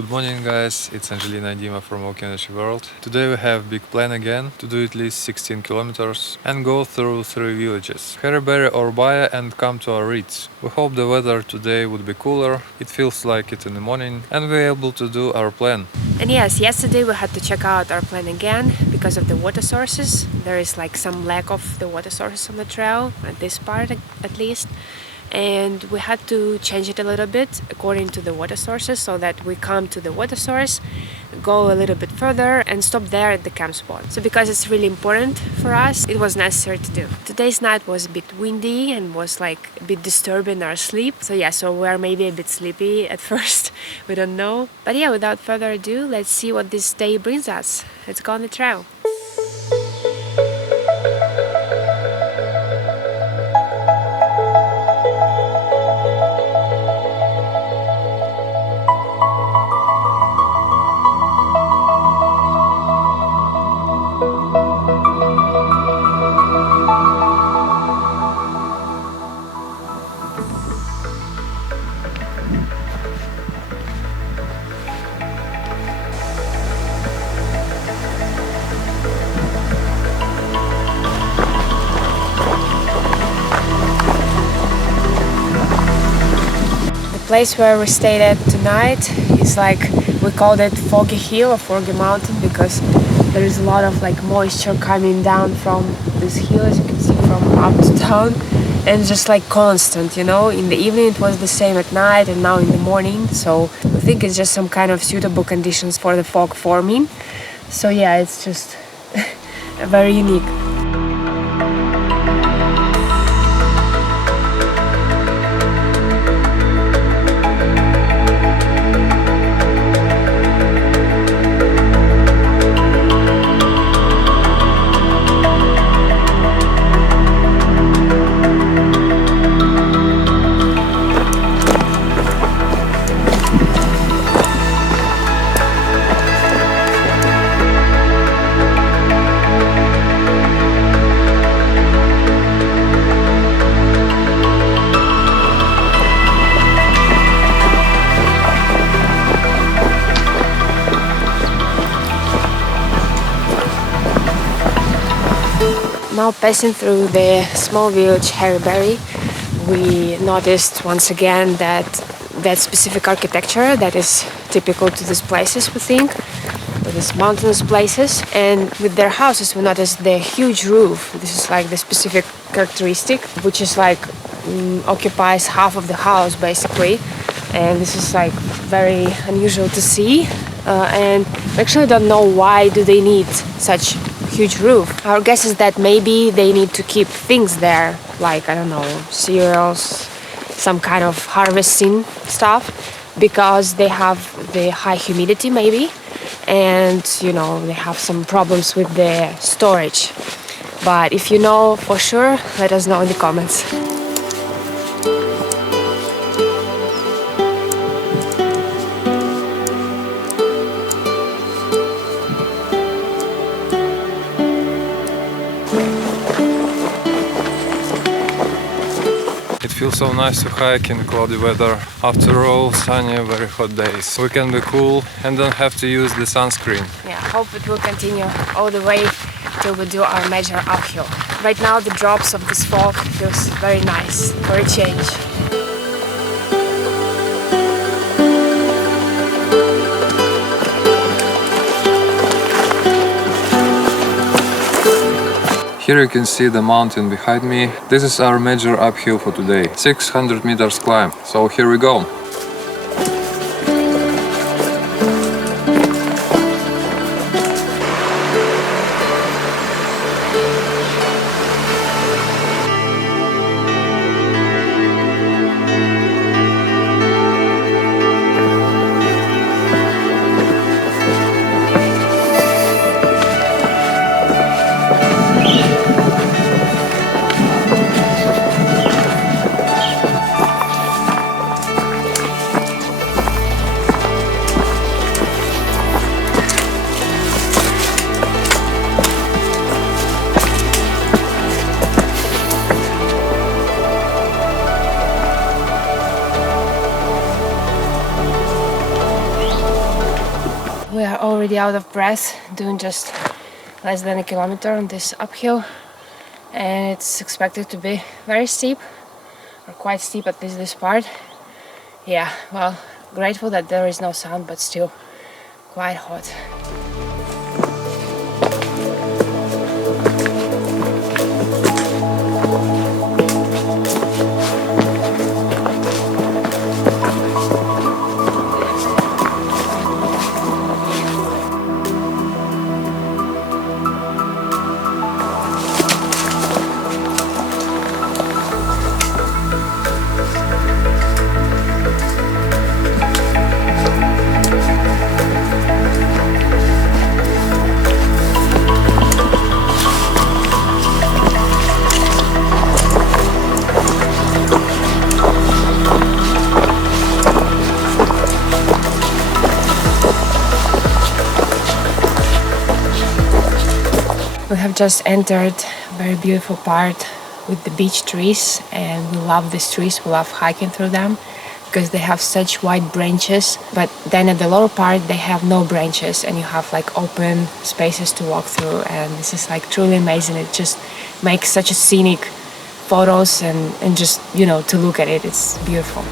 Good morning guys, it's Angelina and Dima from Walking Energy World. Today we have big plan again to do at least 16 kilometers and go through 3 villages, Harryberry, Orbaya and come to Aritz. We hope the weather today would be cooler, it feels like it in the morning and we're able to do our plan. And yes, yesterday we had to check out our plan again because of the water sources. There is like some lack of the water sources on the trail, at this part at least. And we had to change it a little bit according to the water sources so that we come to the water source, go a little bit further and stop there at the camp spot. So because it's really important for us, it was necessary to do. Today's night was a bit windy and was like a bit disturbing our sleep. So yeah, so we are maybe a bit sleepy at first, we don't know. But yeah, without further ado, let's see what this day brings us. Let's go on the trail. The place where we stayed at tonight is like, we called it Foggy Hill or Foggy Mountain because there is a lot of like moisture coming down from this hill, as you can see, from up to down, and just like constant, you know. In the evening it was the same at night and now in the morning, so I think it's just some kind of suitable conditions for the fog forming. So yeah, it's just very unique. Now passing through the small village Harryberry, we noticed once again that specific architecture that is typical to these places, we think, to these mountainous places. And with their houses we noticed the huge roof. This is like the specific characteristic, which is like occupies half of the house basically. And this is like very unusual to see. And we actually don't know why do they need such huge roof. Our guess is that maybe they need to keep things there, like, I don't know, cereals, some kind of harvesting stuff, because they have the high humidity maybe, and you know, they have some problems with the storage. But if you know for sure, let us know in the comments. It feels so nice to hike in cloudy weather. After all, sunny, very hot days. We can be cool and don't have to use the sunscreen. Yeah, hope it will continue all the way till we do our major uphill. Right now the drops of this fog feels very nice for a change. Here you can see the mountain behind me. This is our major uphill for today. 600 meters climb. So here we go. already out of breath doing just less than a kilometer on this uphill, and it's expected to be very steep, or quite steep, at least this part. Yeah, well, grateful that there is no sun, but still quite hot. We have just entered a very beautiful part with the beech trees, and we love these trees. We love hiking through them because they have such wide branches, but then at the lower part they have no branches and you have like open spaces to walk through, and this is like truly amazing. It just makes such a scenic photos and just, you know, to look at it, it's beautiful.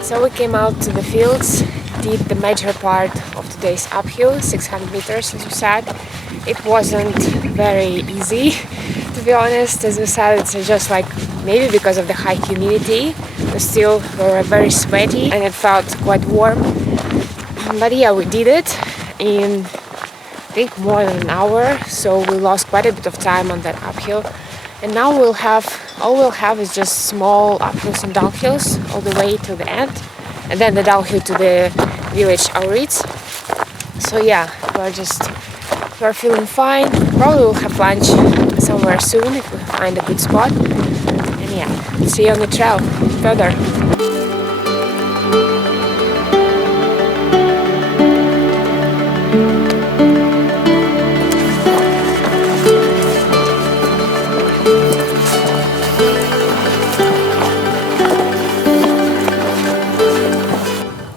So we came out to the fields, did the major part of today's uphill, 600 meters as we said. It wasn't very easy, to be honest. As we said, it's just like maybe because of the high humidity, but still we were very sweaty and it felt quite warm. But yeah, we did it in I think more than an hour, so we lost quite a bit of time on that uphill. And now all we'll have is just small uphills and downhills all the way to the end, and then the downhill to the village Aurits. So yeah, we're feeling fine. Probably we'll have lunch somewhere soon if we find a good spot. And yeah, see you on the trail further.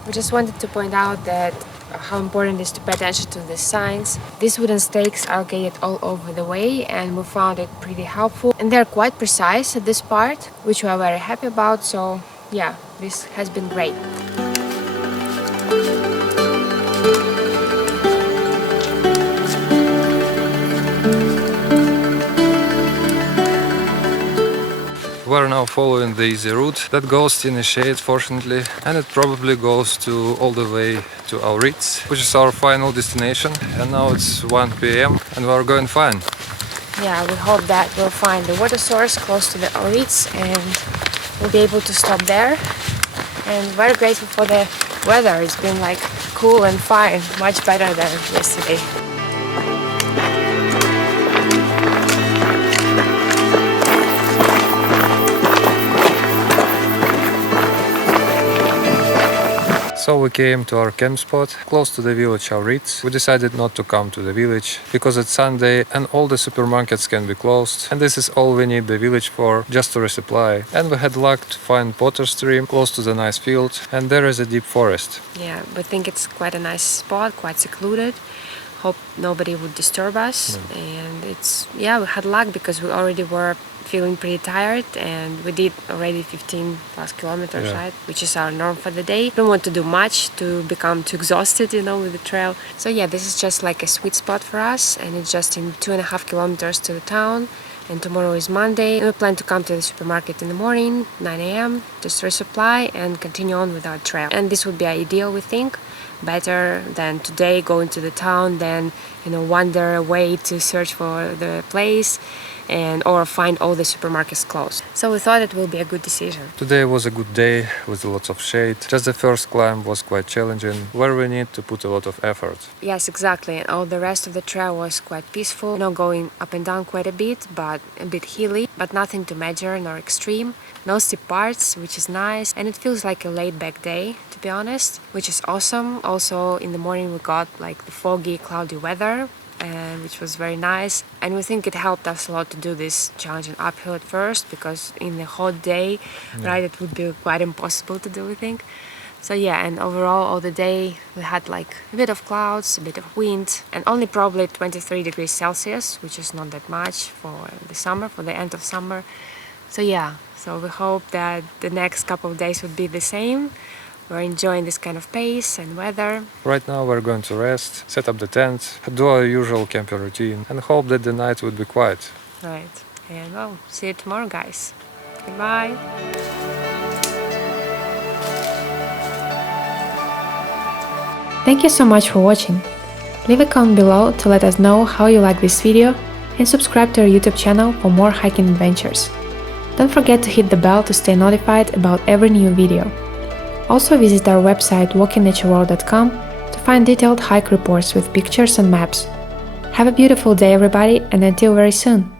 I just wanted to point out that how important it is to pay attention to the signs. These wooden stakes are located all over the way, and we found it pretty helpful. And they're quite precise at this part, which we are very happy about. So yeah, this has been great. We're now following the easy route that goes in the shade, fortunately, and it probably goes all the way to Aurits, which is our final destination. And now it's 1 p.m. and we're going fine. Yeah, we hope that we'll find the water source close to the Aurits and we'll be able to stop there. And very grateful for the weather. It's been like cool and fine, much better than yesterday. So we came to our camp spot close to the village Aurits. We decided not to come to the village because it's Sunday and all the supermarkets can be closed, and this is all we need the village for, just to resupply. And we had luck to find water stream close to the nice field, and there is a deep forest. Yeah, we think it's quite a nice spot, quite secluded. Hope nobody would disturb us. And we had luck because we already were feeling pretty tired, and we did already 15 plus kilometers, right? Which is our norm for the day. Don't want to do much to become too exhausted, with the trail. So yeah, this is just like a sweet spot for us, and it's just in 2.5 kilometers to the town. and tomorrow is Monday. We plan to come to the supermarket in the morning, 9 a.m., just resupply and continue on with our trail. And this would be ideal, we think, better than today going to the town, then wander away to search for the place or find all the supermarkets closed. So we thought it will be a good decision. Today was a good day with lots of shade. Just the first climb was quite challenging, where we need to put a lot of effort. Yes, exactly. And all the rest of the trail was quite peaceful. Going up and down quite a bit, but a bit hilly, but nothing too major nor extreme. No steep parts, which is nice. And it feels like a laid-back day, to be honest, which is awesome. Also, in the morning we got like the foggy, cloudy weather, which was very nice. And we think it helped us a lot to do this challenging uphill at first, because in the hot day, right, it would be quite impossible to do, we think. So yeah, and overall all the day we had like a bit of clouds, a bit of wind, and only probably 23 degrees Celsius, which is not that much for the summer, for the end of summer. So yeah, so we hope that the next couple of days would be the same. We're enjoying this kind of pace and weather. Right now we're going to rest, set up the tent, do our usual camping routine, and hope that the night would be quiet. Right, and well, see you tomorrow, guys. Goodbye. Thank you so much for watching. Leave a comment below to let us know how you like this video, and subscribe to our YouTube channel for more hiking adventures. Don't forget to hit the bell to stay notified about every new video. Also visit our website walkingnatureworld.com to find detailed hike reports with pictures and maps. Have a beautiful day, everybody, and until very soon!